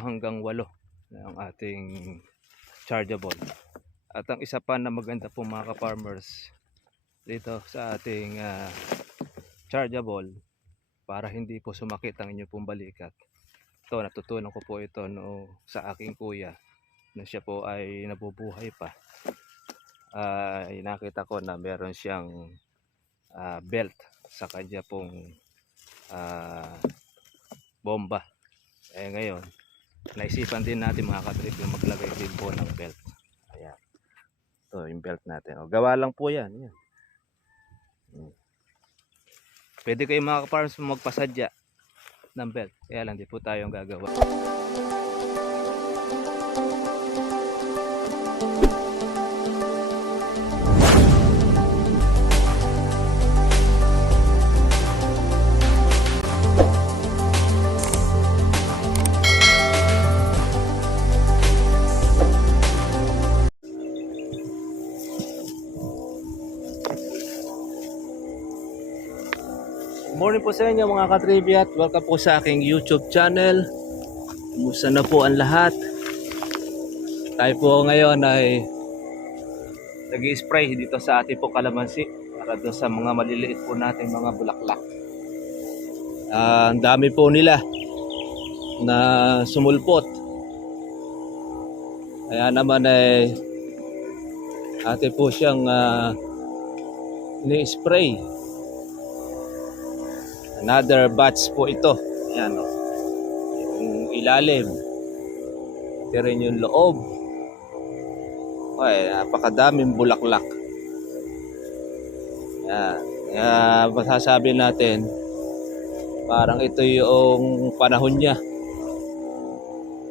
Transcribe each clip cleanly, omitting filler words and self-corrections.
hanggang 8 ng ating chargeable. At ang isa pa na maganda po mga ka-farmers dito sa ating chargeable, para hindi po sumakit ang inyong pong balikat. Ito, natutunan ko po ito sa aking kuya na siya po ay nabubuhay pa. Nakita ko na meron siyang belt sa kanya pong bomba. Ngayon, naisipan din natin mga katrip yung maglagay din po ng belt. Ayan. Ito yung belt natin. Gawa lang po yan. Ayan. Pwede kayo mga ka-farms magpasadya ng belt. Kaya lang di po tayong gagawa. Morning po sa inyo mga katribya at welcome po sa aking YouTube channel. Kumusta na po ang lahat? Tayo po ngayon ay nag-i-spray dito sa ating po kalamansi para doon sa mga maliliit po natin mga bulaklak. Ang dami po nila na sumulpot. Kaya naman ay atin po siyang ni-spray. Another batch po ito. Ayan o. Yung ilalim. Ito rin yung loob. Napakadaming bulaklak. Ayan. Kaya masasabi natin, parang ito yung panahon niya.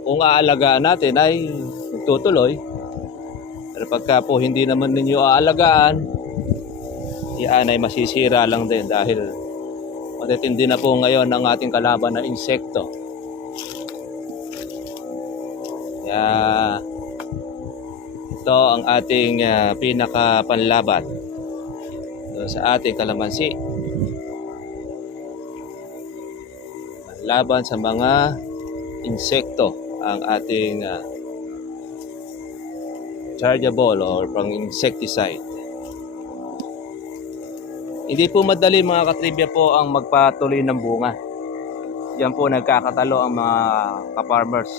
Kung aalagaan natin ay magtutuloy. Pero pagka po hindi naman ninyo aalagaan, yan ay masisira lang din dahil matitindi na po ngayon ang ating kalaban na insekto. Kaya ito ang ating pinakapanlaban sa ating kalamansi. Laban sa mga insekto ang ating chargeable or pang insecticide. Hindi po madali mga katribya po ang magpatuloy ng bunga. Diyan po nagkakatalo ang mga ka-farmers.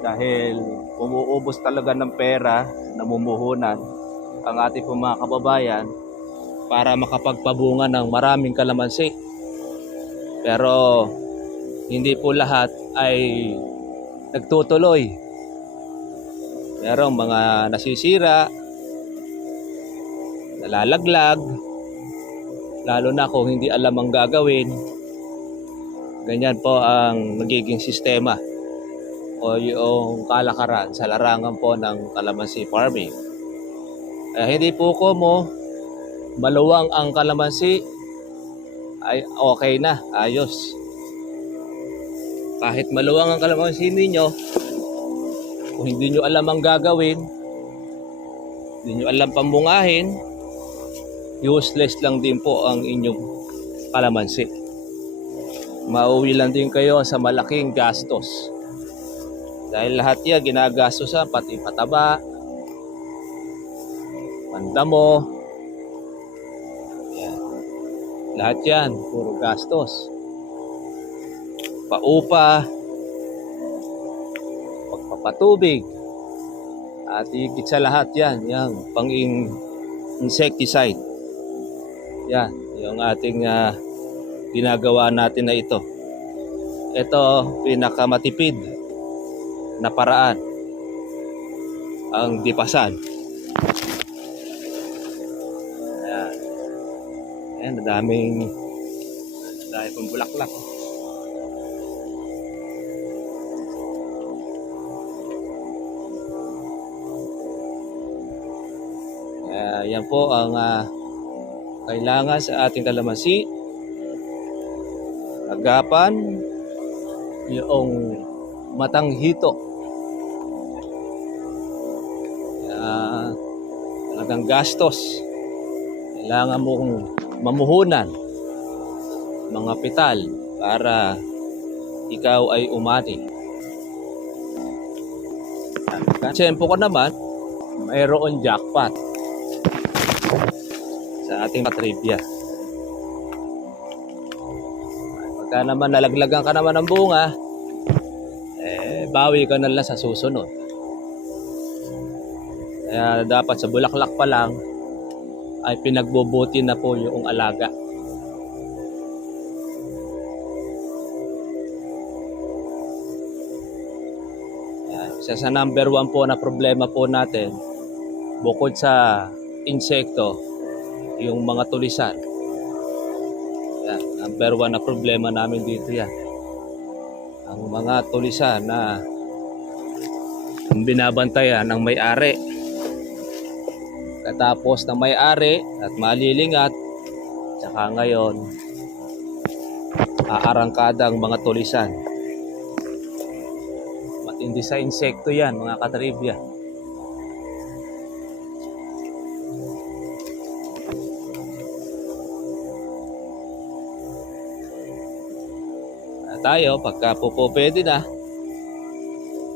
Dahil umuubos talaga ng pera, namumuhunan ang ating po mga kababayan para makapagpabunga ng maraming kalamansi. Pero hindi po lahat ay nagtutuloy. Merong mga nasisira, nalalaglag, lalo na kung hindi alam ang gagawin. Ganyan po ang nagiging sistema o yung kalakaran sa larangan po ng kalamansi farming. Hindi po ko maluwang ang kalamansi ay okay na, ayos. Kahit maluwang ang kalamansi ninyo, kung hindi nyo alam ang gagawin, hindi nyo alam pambungahin, useless lang din po ang inyong kalamansi. Mauwi lang din kayo sa malaking gastos. Dahil lahat yan ginagastosan, pati pataba, pandamo, yan. Lahat yan, puro gastos. Paupa, pagpapatubig, at higit sa lahat yan, yung pang-insecticide. Yan, yung ating ginagawa natin na ito. Ito, pinakamatipid na paraan. Ang dipasan. Yan. Yan, dahil pang bulaklak. Yan po ang kailangan sa ating kalamansi. Agapan yung matanghito. Talagang gastos. Kailangan mong mamuhunan mga pital para ikaw ay umani. Tiyempo ko naman, mayroon jackpot sa ating trivia. Pagka naman nalaglagan ka naman ng bunga, bawi ka na lang sa susunod. Kaya dapat sa bulaklak pa lang ay pinagbubuti na po yung alaga. Isa sa number 1 po na problema po natin, bukod sa insekto, yung mga tulisan. Yan, number 1 na problema namin dito yan. Ang mga tulisan na binabantayan ng may-ari. Katapos ng may-ari at malilingat, tsaka ngayon, aarangkada ang mga tulisan. Matindi sa insekto yan, mga katribya. Tayo, pagka po pwede na,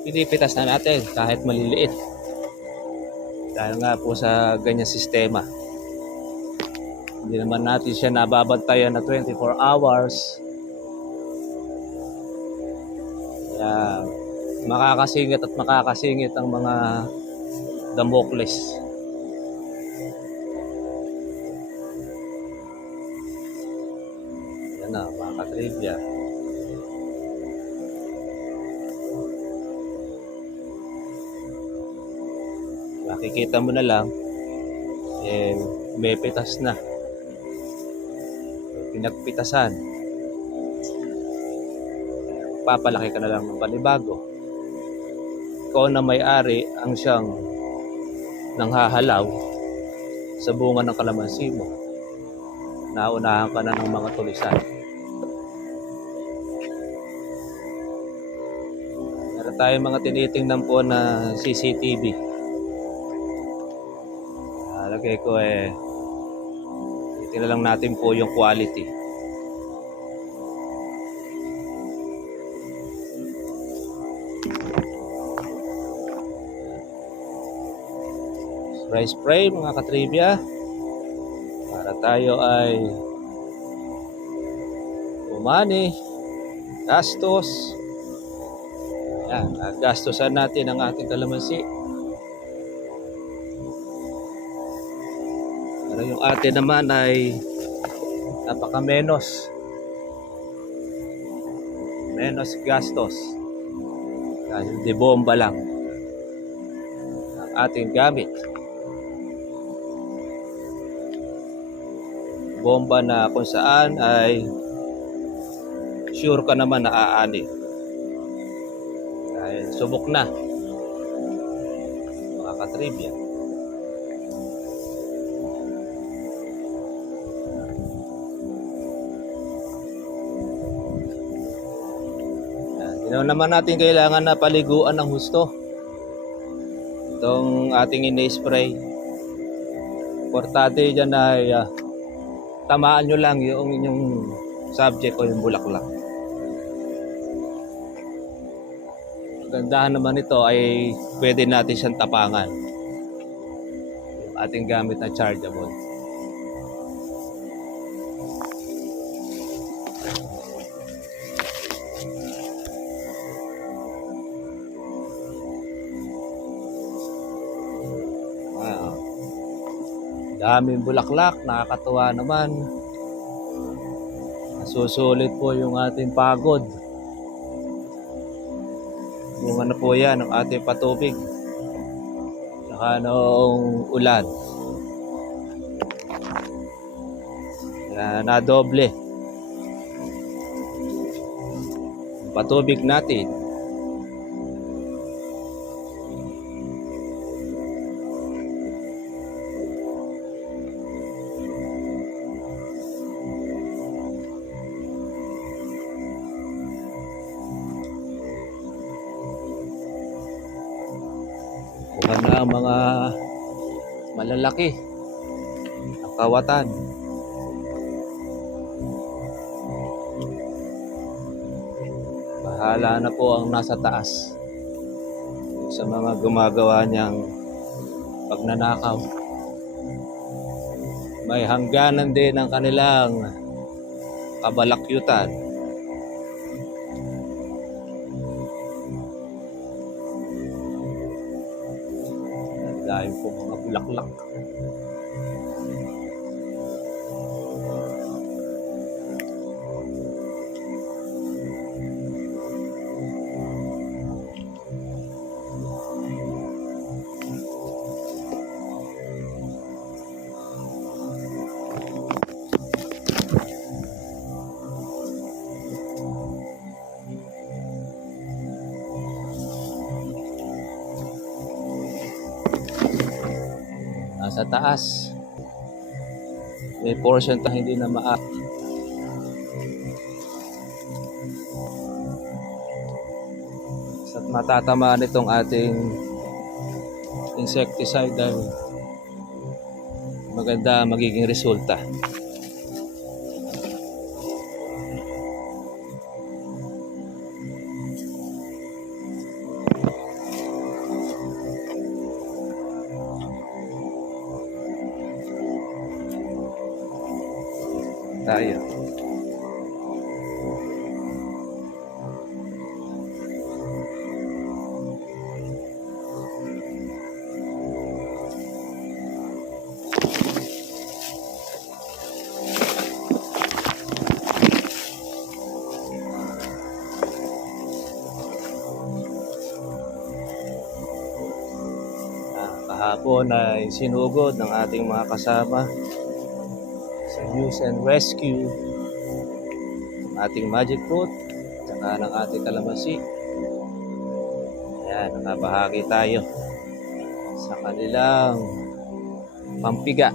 pinipitas na natin kahit maliliit. Dahil nga po sa ganyang sistema. Hindi naman natin siya nababantayan na 24 hours. Kaya makakasingit at makakasingit ang mga Damocles. Yan na, mga katribya. Makikita mo na lang, may pitas na. Pinagpitasan. Papalaki ka na lang ng panibago. Ikaw na may-ari ang siyang nanghahalaw sa bunga ng kalamansi mo. Naunahan ka na ng mga tulisan. Meron tayong mga tinitingnan po na CCTV. Lagay ko titingnan lang natin po yung quality. Spray mga katribya, para tayo ay umani, gastos. Ayan, gastosan natin ang ating kalamansi. Pero yung atin naman ay napaka-menos gastos. Dahil di bomba lang ang ating gamit. Bomba na kung saan ay sure ka naman na aani. Dahil subok na, mga katribya. Hindi naman natin kailangan na paliguan ng husto itong ating ini-spray. Importante dyan ay tamaan nyo lang yung inyong subject o yung bulaklak. Gandahan naman ito ay pwede natin siyang tapangan. Yung ating gamit na chargeable. Daming bulaklak, nakakatuwa naman. Nasusulit po yung ating pagod. Yung ano po yan, ang ating patubig. Saka noong ulan. Nadoble. Patubig natin. Kuha na ang mga malalaki ang kawatan. Bahala na po ang nasa taas. sa mga gumagawa niyang pagnanakaw. May hangganan din ang kanilang kabalakyutan. Dahil po mga bulaklak. Nasa taas may portion na hindi na at matatamaan itong ating insecticide dahil maganda magiging resulta. Tayo. Kahapon ay sinugod ng ating mga kasama sa use and rescue ng ating magic fruit saka ng ating kalamansi. Ayan, nakabahagi tayo sa kanilang pampiga.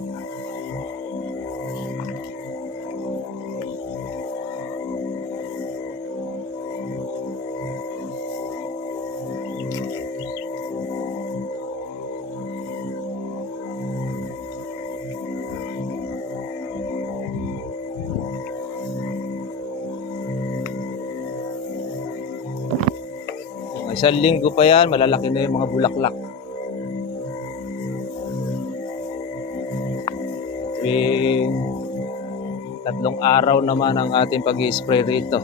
Isang linggo pa yan, malalaki na yung mga bulaklak. Tuwing 3 araw naman ang ating pag-i-spray rito.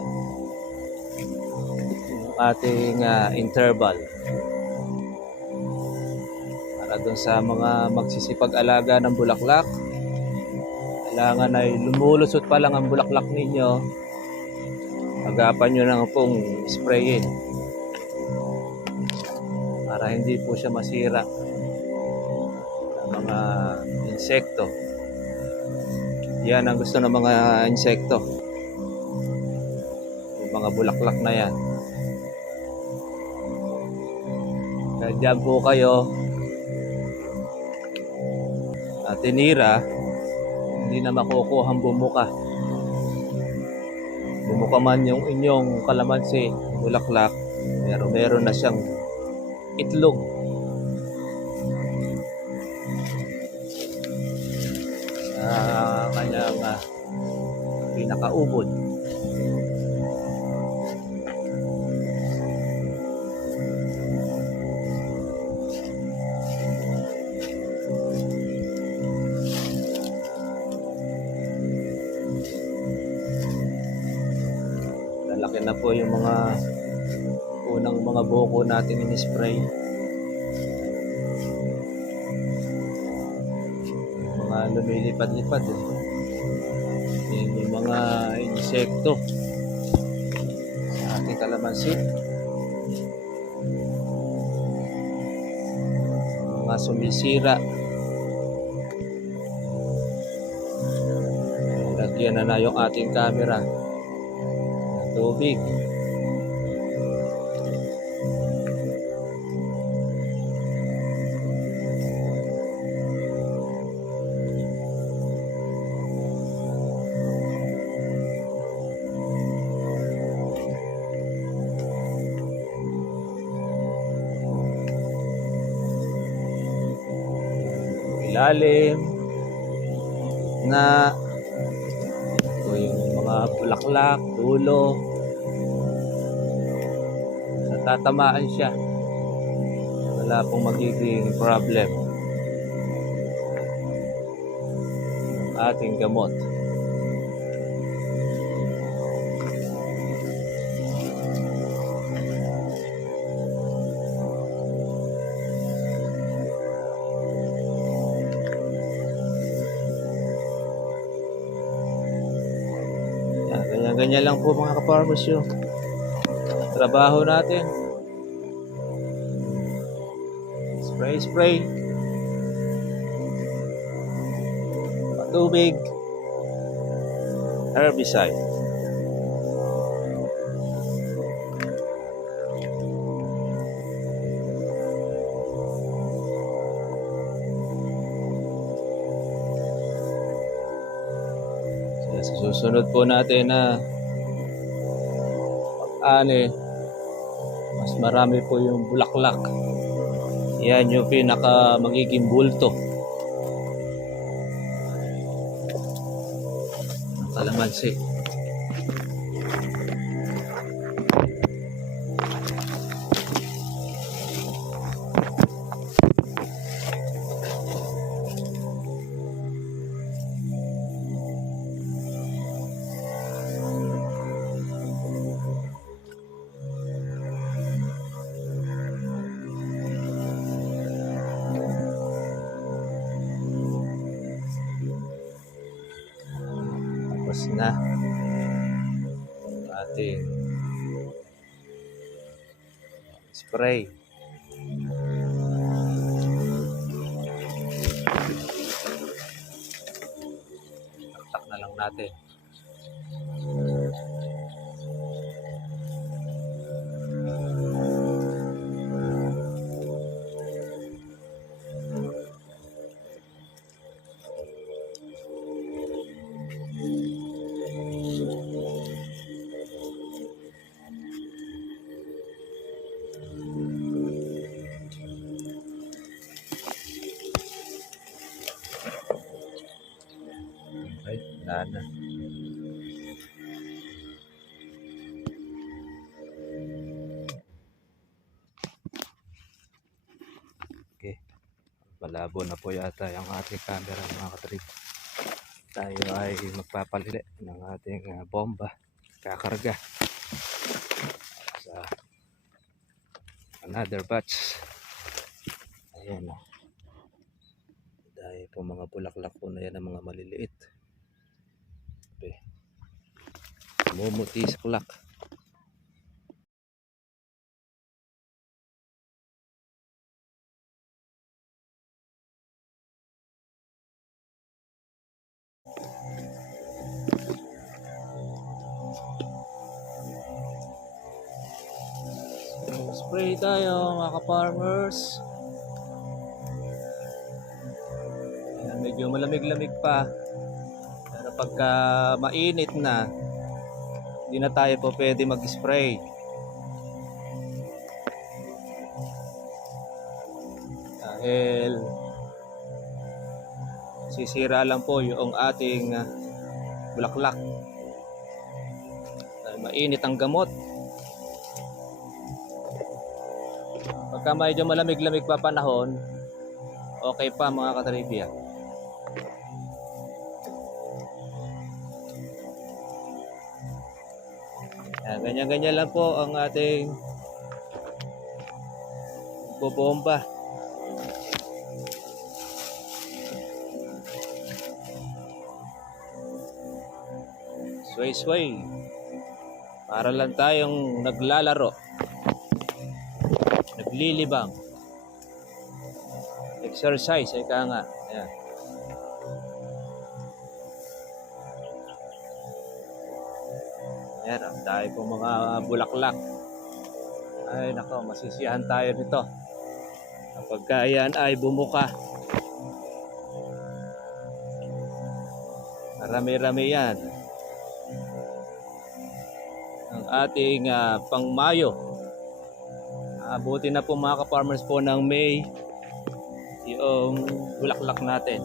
Yung ating interval. Para dun sa mga magsisipag-alaga ng bulaklak, kailangan ay lumulusot pa lang ang bulaklak ninyo. Agapan nyo na pong sprayin. Para hindi po siya masira ng mga insekto. Yan ang gusto ng mga insekto. Yung mga bulaklak na yan. Kaya dyan po kayo tinira, hindi na makukuhang bumuka. Bumuka man yung inyong kalamansi, bulaklak, pero meron na siyang itlog. Sa kanyang pinakaubod. Lalaki na po yung mga unang mga buko natin in-spray. Mga lumilipad-lipad Yan yung mga insekto sa ating kalamansi. Mga sumisira. Lagyan na yung ating camera ng tubig. Ilalim na ito yung mga bulaklak, dulo, natatamaan siya. wala pong magiging problem ang ating gamot. Ganyan lang po mga ka-farmers yung trabaho natin. Spray, patubig, herbicide. Sa susunod po natin na pag-ani, mas marami po yung bulaklak. Yan yung pinaka magiging bulto ng kalamansi. Tapos na ating spray. Taktak na lang natin. Ay, wala na. Okay. Malabo na po yata yung ating camera mga katrip. Tayo ay magpapalili ng ating bomba. Kakarga sa another batch. Ayan o. Dahil po mga bulaklak po na yan ang mga maliliit. Okay. Mumuti sa klak. Spray tayo mga ka-farmers. Ayan, medyo malamig-lamig pa. Pero pagka mainit na, hindi na tayo po pwede mag-spray. Dahil sisira lang po yung ating bulaklak. Dahil mainit ang gamot. Pagka medyo malamig-lamig pa panahon, okay pa mga katribya. Ganyan-ganyan lang po ang ating bobomba. Sway-sway. Para lang tayong naglalaro. Naglilibang. Exercise, ika nga. Ayan. Ayan, ang dahil po mga bulaklak. Ay, nako, masisiyahan tayo nito. Kapag yan ay bumuka. Marami-rami yan. Ang ating pang-Mayo. Abuti na po mga ka-farmers po ng May yung bulaklak natin.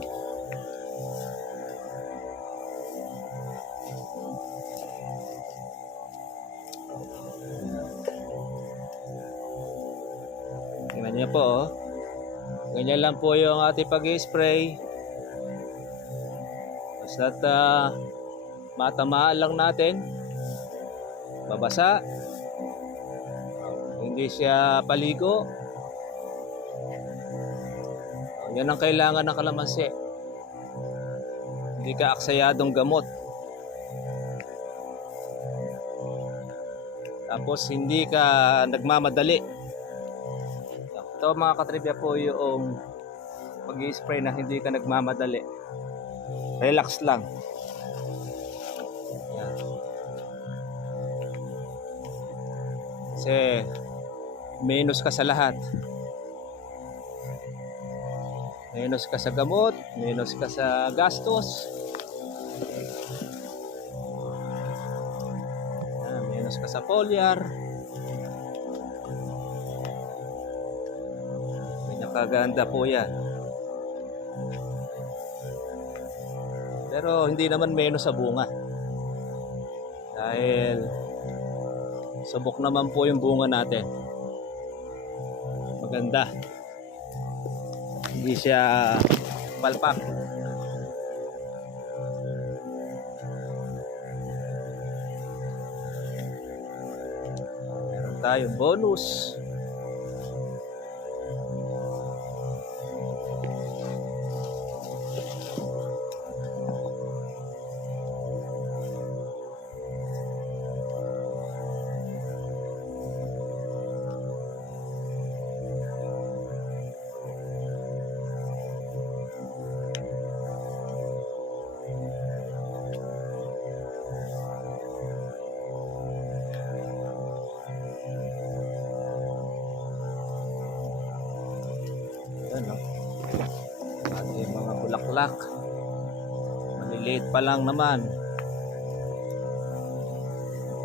Tingnan niyo po, oh. Ganyan lang po yung ating pag-spray. Basta't matamaan lang natin, babasa, hindi siya paligo. Yan ang kailangan ng kalamansi. Hindi ka aksayadong gamot. Tapos hindi ka nagmamadali. Ito mga katribya po yung pag-i-spray na hindi ka nagmamadali. Relax lang. Yan. Kasi minus ka sa lahat. Minus ka sa gamot, minus ka sa gastos. Minus ka sa foliar. Pinakaganda po yan. Pero hindi naman minus sa bunga. Dahil subok naman po yung bunga natin. Maganda. Hindi siya palpak. Meron tayong bonus. Ano? Ating mga bulaklak. Maliliit pa lang naman.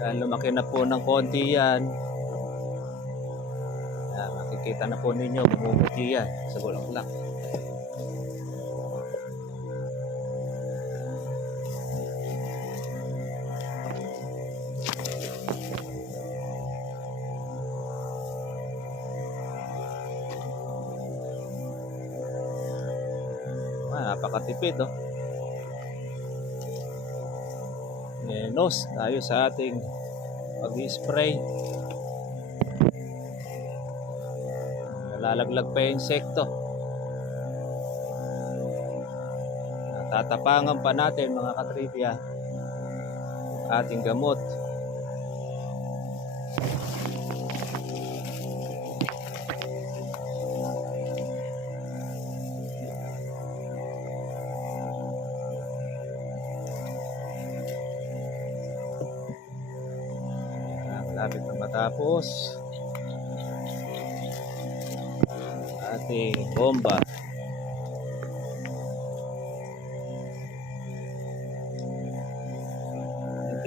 Dahil lumaki na po ng konti yan. Makikita na po ninyo, bumubuti yan sa bulaklak. Napakatipid, oh. Menos tayo sa ating pag-spray. Nalalaglag pa yung insekto. Natatapangan pa natin mga katribya ating gamot. Malapit na matapos ating bomba.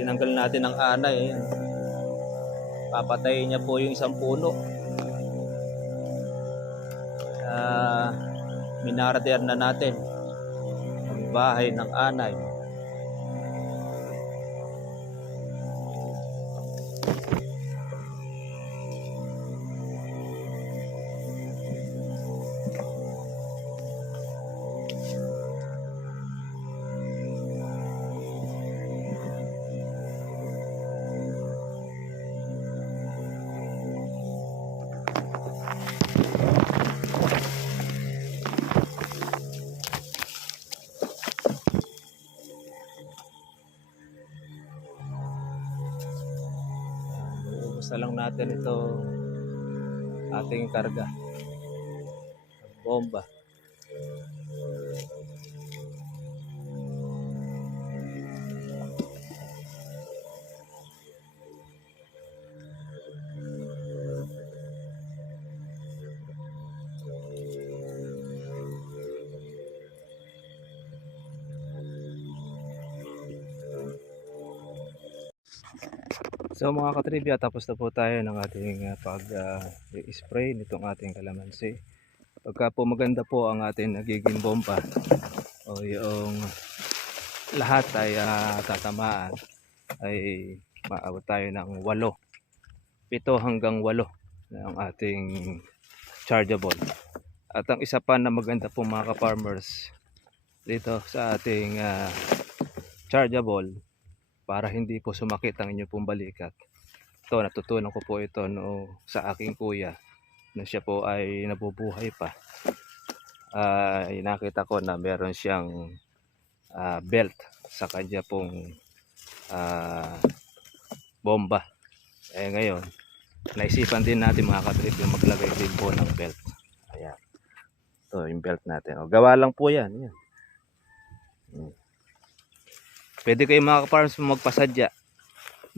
Tinanggal natin ang anay. Papatayin niya po yung isang puno. Minarder na natin ang bahay ng anay. Basta lang natin ito ating karga bomba. So mga katribya, tapos na po tayo ng ating pag-spray nitong ating kalamansi. Pagka po maganda po ang ating nagiging bomba o yung lahat ay tatamaan, ay maabot tayo ng 7 hanggang 8 ng ating chargeable. At ang isa pa na maganda po mga ka-farmers dito sa ating chargeable, para hindi po sumakit ang inyong pong balikat. Ito, natutunan ko po ito no, sa aking kuya na siya po ay nabubuhay pa. Nakita ko na meron siyang belt sa kanya pong bomba. Ngayon, naisipan din natin mga katrip yung maglagay din po ng belt. Ayan. Ito yung belt natin. O, gawa lang po yan. Yan. Pwede kayo mga ka-farms magpasadya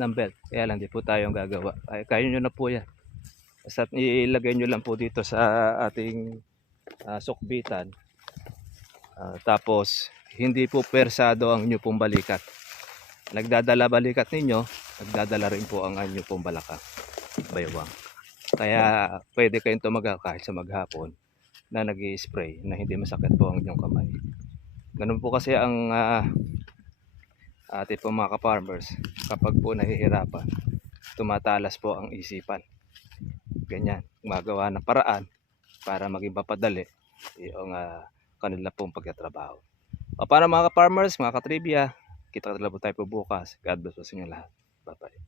ng belt. Kaya lang di po tayong gagawa. Kaya nyo na po yan. Basta ilagay nyo lang po dito sa ating sukbitan. Tapos hindi po persado ang inyo pong balikat. Nagdadala balikat ninyo, nagdadala rin po ang inyo pong balakang baywang. Kaya pwede kayong tumaga kahit sa maghapon na nag-i-spray na hindi masakit po ang inyong kamay. Ganun po kasi ang ating pong mga ka-farmers, kapag po nahihirapan, tumatalas po ang isipan. Ganyan, magawa ng paraan para maging mapadali yung kanila pong pagtatrabaho. O para mga ka-farmers, mga ka-trivia, kita talaga po tayo po bukas. God bless po sa inyo lahat. Bye bye.